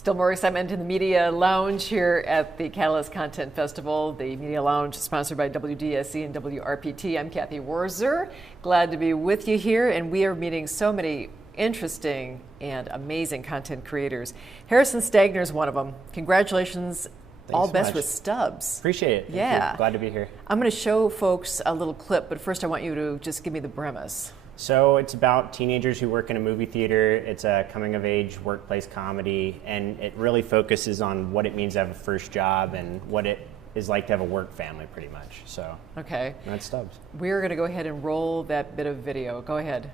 Still more excitement in the Media Lounge here at the Catalyst Content Festival. The Media Lounge is sponsored by WDSE and WRPT. I'm Cathy Wurzer. Glad to be with you here, and we are meeting so many interesting and amazing content creators. Harrison Stagner is one of them. Congratulations. Thanks All so best much. with Stubbz. Appreciate it. Thank Yeah. you. Glad to be here. I'm going to show folks a little clip, but first I want you to just give me the premise. So it's about teenagers who work in a movie theater. It's a coming-of-age workplace comedy, and it really focuses on what it means to have a first job and what it is like to have a work family, pretty much. So Okay. that's Stubbz. We're going to go ahead and roll that bit of video. Go ahead.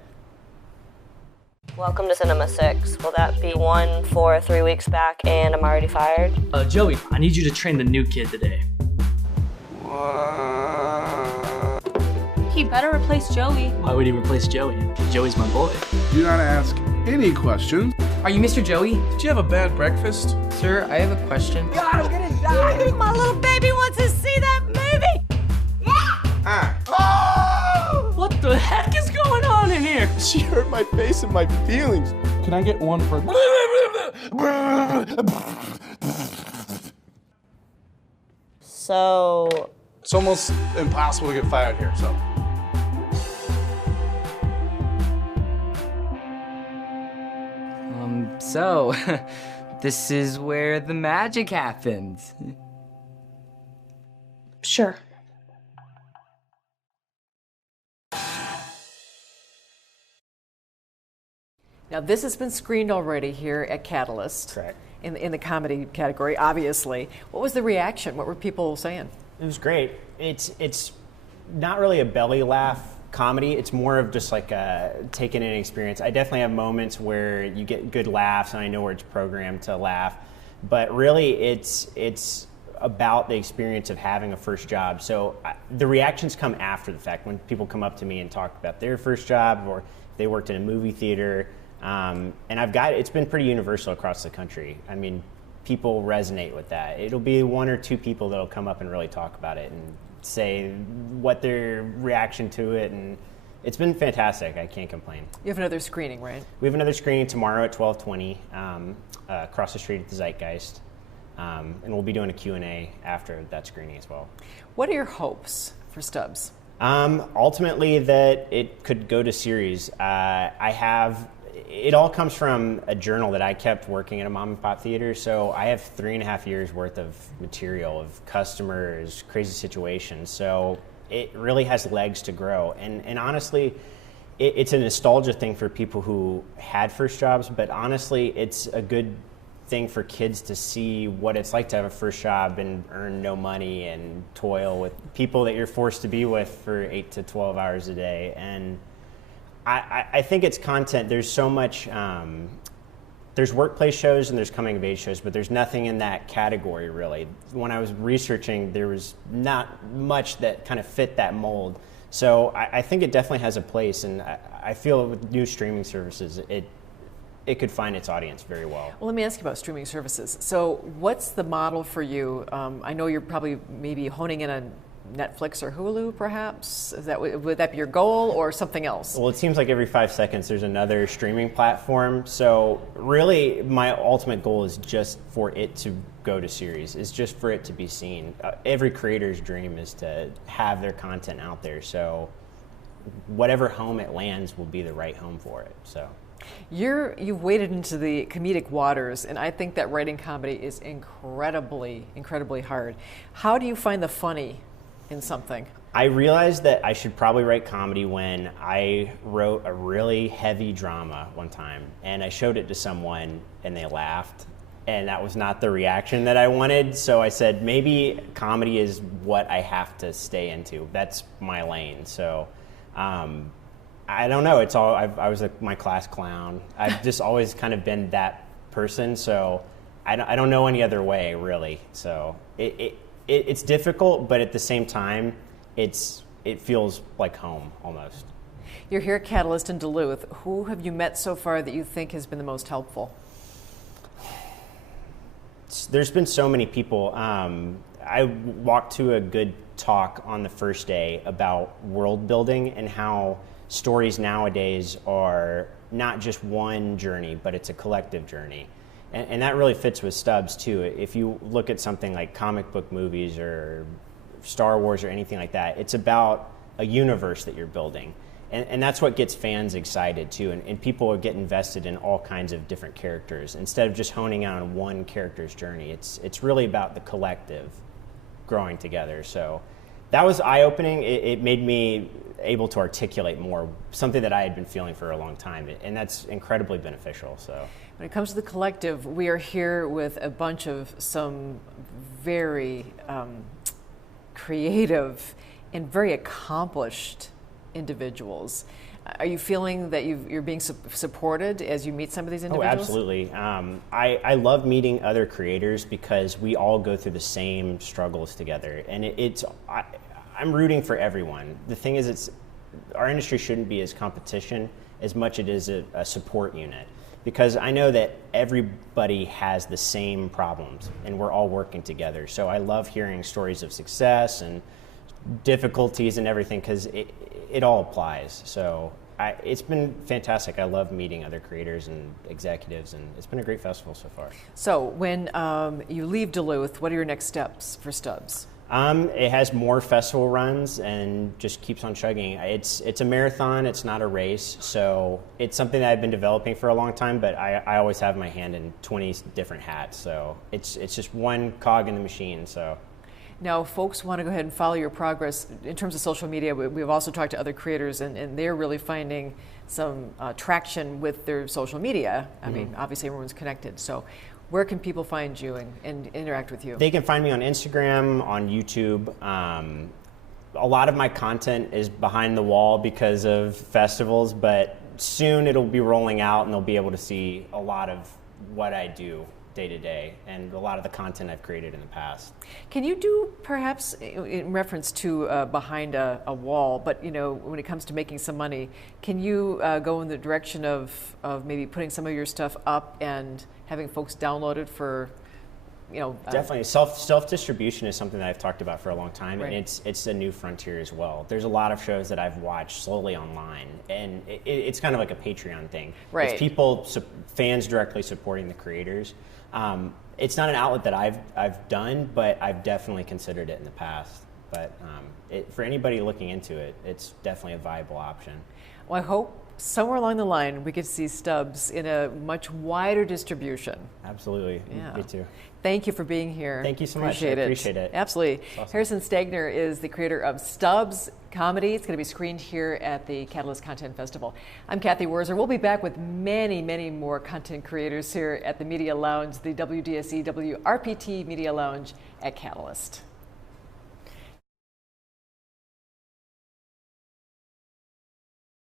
Welcome to Cinema 6. Will that be 1 for 3 weeks back and I'm already fired? Joey, I need you to train the new kid today. He better replace Joey. Why would he replace Joey? Joey's my boy. Do not ask any questions. Are you Mr. Joey? Did you have a bad breakfast? Sir, I have a question. God, I'm gonna die! My little baby wants to see that movie! What the heck is going on in here? She hurt my face and my feelings. Can I get one for... So, It's almost impossible to get fired here, so... So, this is where the magic happens. Sure. Now, this has been screened already here at Catalyst. Correct. In the comedy category, obviously. What was the reaction? What were people saying? It was great. It's not really a belly laugh comedy. It's more of just like taking in an experience. I definitely have moments where you get good laughs, and I know where it's programmed to laugh. But really, it's about the experience of having a first job. So the reactions come after the fact when people come up to me and talk about their first job, or they worked in a movie theater. And it's been pretty universal across the country. I mean, people resonate with that. It'll be 1 or 2 people that'll come up and really talk about it and say what their reaction to it, and it's been fantastic. I can't complain. You have another screening, right? We have another screening tomorrow at 12:20 across the street at the Zeitgeist, and we'll be doing a Q&A after that screening as well. What are your hopes for Stubbz? Ultimately, that it could go to series. It all comes from a journal that I kept working at a mom and pop theater. So I have 3.5 years worth of material of customers, crazy situations. So it really has legs to grow. And honestly, it's a nostalgia thing for people who had first jobs, but honestly, it's a good thing for kids to see what it's like to have a first job and earn no money and toil with people that you're forced to be with for 8 to 12 hours a day. And I think it's content. There's so much, there's workplace shows and there's coming of age shows, but there's nothing in that category really. When I was researching, there was not much that kind of fit that mold. So I think it definitely has a place, and I feel with new streaming services, it could find its audience very well. Well, let me ask you about streaming services. So what's the model for you? I know you're probably maybe honing in on Netflix or Hulu, perhaps? Would that be your goal, or something else? Well, it seems like every 5 seconds there's another streaming platform. So really, my ultimate goal is just for it to go to series, is just for it to be seen. Every creator's dream is to have their content out there. So whatever home it lands will be the right home for it. So. You've waded into the comedic waters, and I think that writing comedy is incredibly, incredibly hard. How do you find the funny in something? I realized that I should probably write comedy when I wrote a really heavy drama one time, and I showed it to someone and they laughed, and that was not the reaction that I wanted. So I said, maybe comedy is what I have to stay into. That's my lane. So I don't know. I was my class clown. I've just always kind of been that person. So I don't know any other way, really. So it's difficult, but at the same time, it feels like home almost. You're here at Catalyst in Duluth. Who have you met so far that you think has been the most helpful? There's been so many people. I walked to a good talk on the first day about world building and how stories nowadays are not just one journey, but it's a collective journey. And that really fits with Stubbz too. If you look at something like comic book movies or Star Wars or anything like that, it's about a universe that you're building. And that's what gets fans excited too. And people get invested in all kinds of different characters. Instead of just honing in on one character's journey, it's really about the collective growing together. So that was eye-opening. It made me able to articulate more, something that I had been feeling for a long time. And that's incredibly beneficial. So when it comes to the collective, we are here with a bunch of some very creative and very accomplished individuals. Are you feeling that you're being supported as you meet some of these individuals? Oh, absolutely. I love meeting other creators because we all go through the same struggles together, and I'm rooting for everyone. The thing is, our industry shouldn't be as competition as much it is a support unit, because I know that everybody has the same problems, and we're all working together. So I love hearing stories of success and difficulties and everything, because it all applies. So it's been fantastic. I love meeting other creators and executives, and it's been a great festival so far. So when you leave Duluth, what are your next steps for Stubbz? It has more festival runs and just keeps on chugging. It's a marathon, it's not a race, so it's something that I've been developing for a long time, but I always have my hand in 20 different hats, so it's just one cog in the machine. So now, folks want to go ahead and follow your progress in terms of social media. We've also talked to other creators, and they're really finding some traction with their social media. I mean, obviously everyone's connected. So where can people find you and interact with you? They can find me on Instagram, on YouTube. A lot of my content is behind the wall because of festivals, but soon it'll be rolling out and they'll be able to see a lot of what I do day to day and a lot of the content I've created in the past. Can you do, perhaps in reference to behind a wall, but when it comes to making some money, can you go in the direction of maybe putting some of your stuff up and having folks download it for, Definitely. Self-distribution is something that I've talked about for a long time, right. And it's a new frontier as well. There's a lot of shows that I've watched solely online, and it's kind of like a Patreon thing. Right. It's people, fans directly supporting the creators. It's not an outlet that I've done, but I've definitely considered it in the past. But for anybody looking into it, it's definitely a viable option. Well, I hope somewhere along the line we get to see Stubbz in a much wider distribution. Absolutely. Yeah. Me too. Thank you for being here. Thank you so much. I appreciate it. Absolutely. Awesome. Harrison Stagner is the creator of Stubbz comedy. It's going to be screened here at the Catalyst Content Festival. I'm Cathy Wurzer. We'll be back with many, many more content creators here at the Media Lounge, the WDSE WRPT Media Lounge at Catalyst.